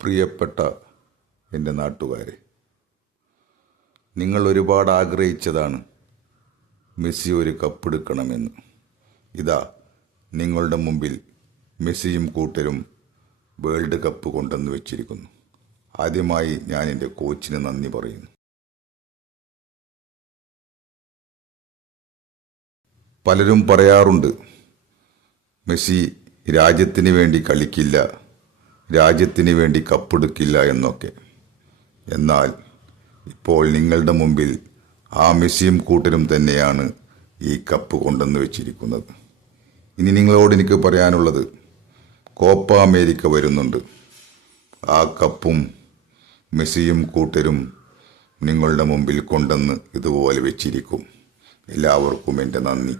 പ്രിയപ്പെട്ട എൻ്റെ നാട്ടുകാരെ, നിങ്ങൾ ഒരുപാട് ആഗ്രഹിച്ചതാണ് മെസ്സി ഒരു കപ്പെടുക്കണമെന്ന്. ഇതാ നിങ്ങളുടെ മുമ്പിൽ മെസ്സിയും കൂട്ടരും വേൾഡ് കപ്പ് കൊണ്ടുവന്ന് വെച്ചിരിക്കുന്നു. ആദ്യമായി ഞാൻ എൻ്റെ കോച്ചിന് നന്ദി പറയുന്നു. പലരും പറയാറുണ്ട് മെസ്സി രാജ്യത്തിന് വേണ്ടി കളിക്കില്ല, രാജ്യത്തിന് വേണ്ടി കപ്പെടുക്കില്ല എന്നൊക്കെ. എന്നാൽ ഇപ്പോൾ നിങ്ങളുടെ മുമ്പിൽ ആ മെസ്സിയും കൂട്ടരും തന്നെയാണ് ഈ കപ്പ് കൊണ്ടുവന്ന് വെച്ചിരിക്കുന്നത്. ഇനി നിങ്ങളോട് എനിക്ക് പറയാനുള്ളത്, കോപ്പ അമേരിക്ക വരുന്നുണ്ട്. ആ കപ്പും മെസ്സിയും കൂട്ടരും നിങ്ങളുടെ മുമ്പിൽ കൊണ്ടുവന്ന് ഇതുപോലെ വെച്ചിരിക്കും. എല്ലാവർക്കും എൻ്റെ നന്ദി.